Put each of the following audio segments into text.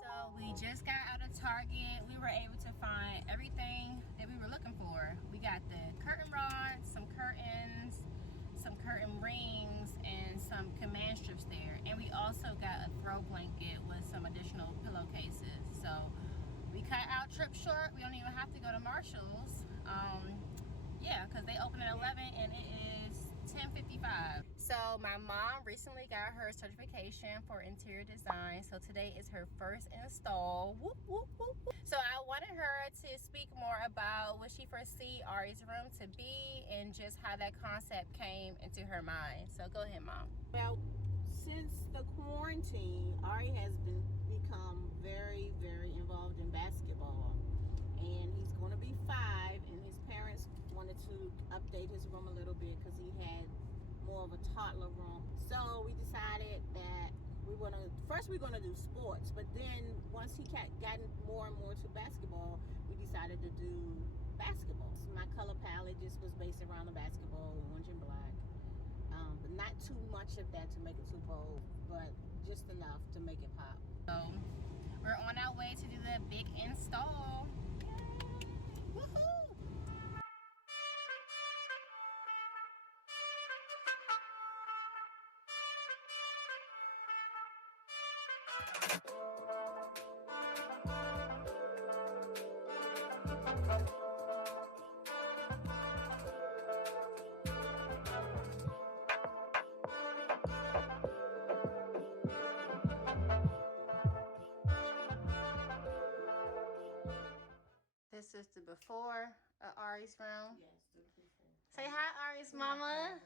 So we just got out of Target. We were able to find everything that we were looking for. We got the curtain rods, some curtains, some curtain rings, and some command strips there. And we also got a throw blanket with some additional pillowcases. So we cut our trip short. We don't even have to go to Marshall's. Yeah, because they open at 11 and it is 10:55. So my mom recently got her certification for interior design, so today is her first install. Whoop, whoop, whoop, whoop. So I wanted her to speak more about what she foresee Ari's room to be and just how that concept came into her mind. So go ahead, Mom. Well, since the quarantine, Ari has become very, very involved in basketball, and he's going to be 5, and his parents wanted to update his room a little bit because he had more of a toddler room. So we decided that we're going to do sports, but then once he gotten more and more to basketball, we decided to do basketball. So my color palette just was based around the basketball, orange and black, but not too much of that to make it too bold, but just enough to make it pop. So we're on our way to do the big install. Woohoo! This is the before of Ari's room. Yes, the before. Say hi, Ari's mama.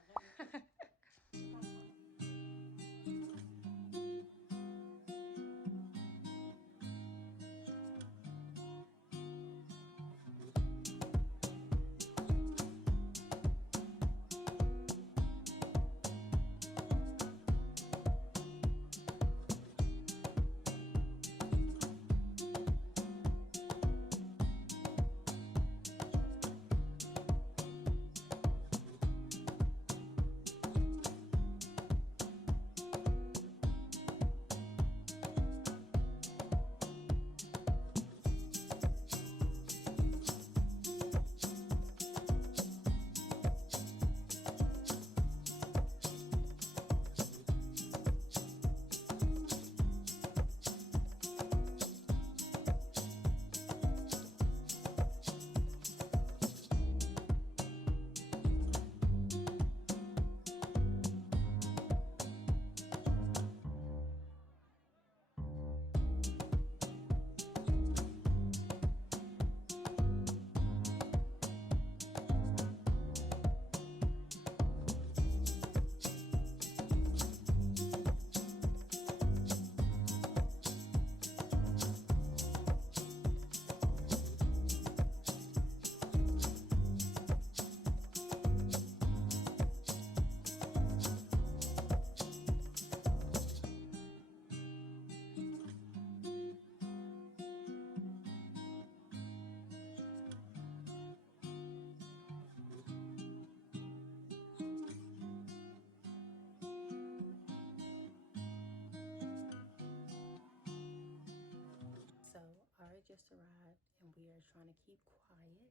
just arrived and we are trying to keep quiet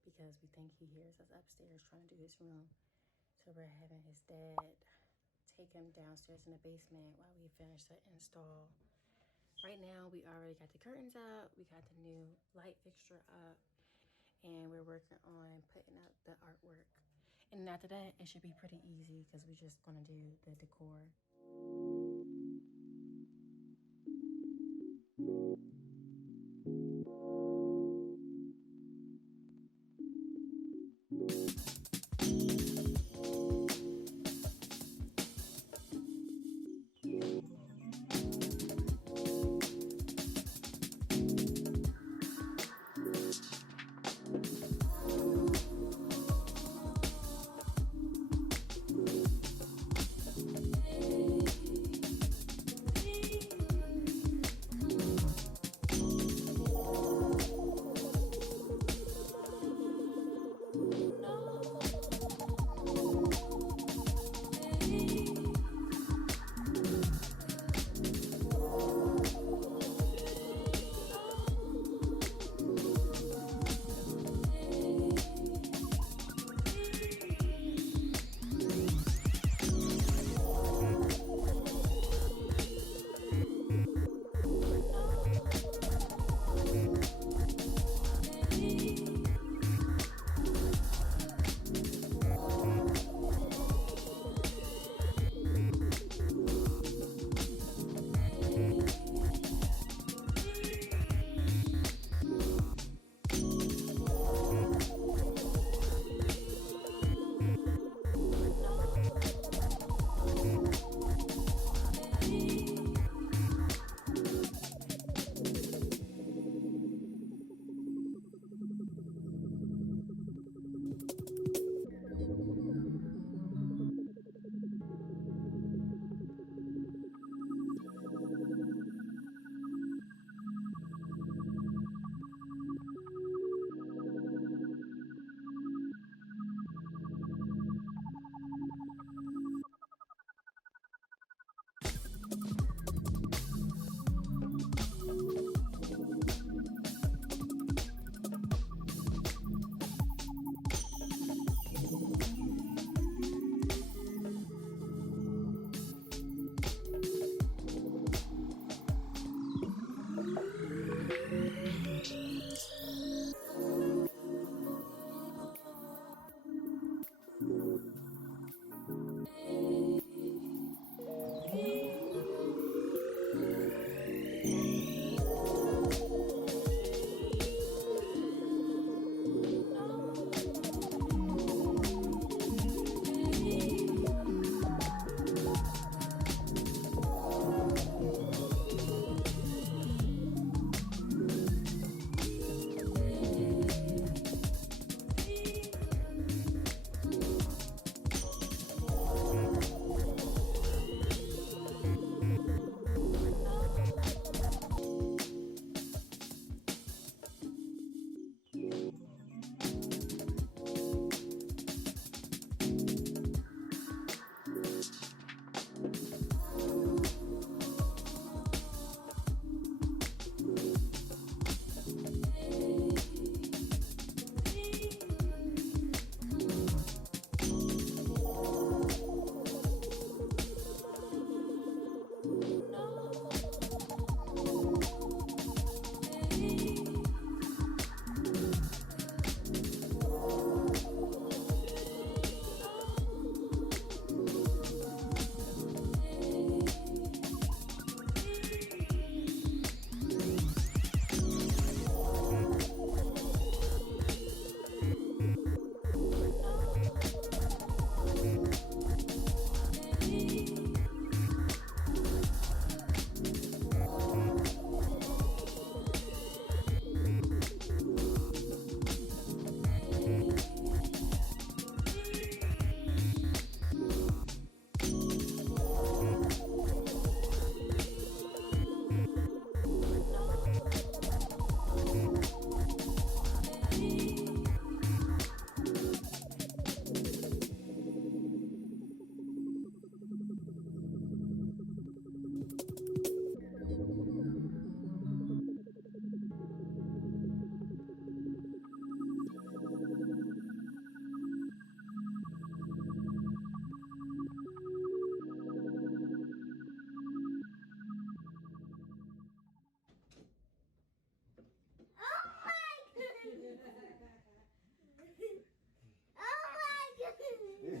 because we think he hears us upstairs trying to do his room. So we're having his dad take him downstairs in the basement while we finish the install. Right now, we already got the curtains up, we got the new light fixture up, and we're working on putting up the artwork. And after that, it should be pretty easy because we're just gonna do the decor.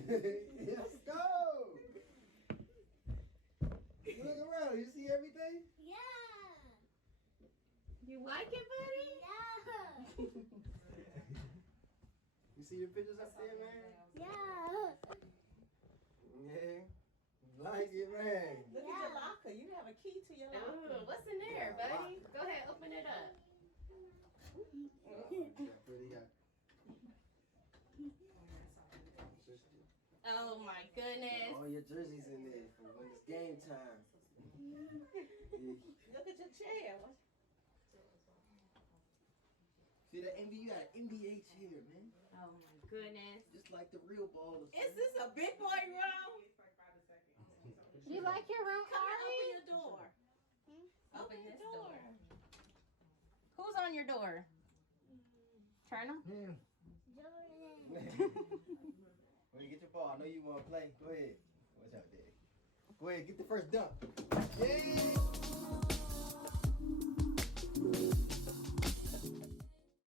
Let's go. Look around. You see everything? Yeah. You like it, buddy? Yeah. You see your pictures up there, man? Yeah. Yeah. Like it, man. Look at your locker. You have a key to your locker. Ooh, what's in there, buddy? Go ahead, open it up. Oh my goodness. All your jerseys in there for when it's game time. Look at your chair. See that NBA? You got an NBA chair, man. Oh my goodness. Just like the real ball. Is this a big boy room? You like your room, Come Ari? and open your door. Open this door. Who's on your door? Turn them. When you get your ball, I know you want to play. Go ahead. Watch out, Daddy. Go ahead, get the first dunk. Yeah.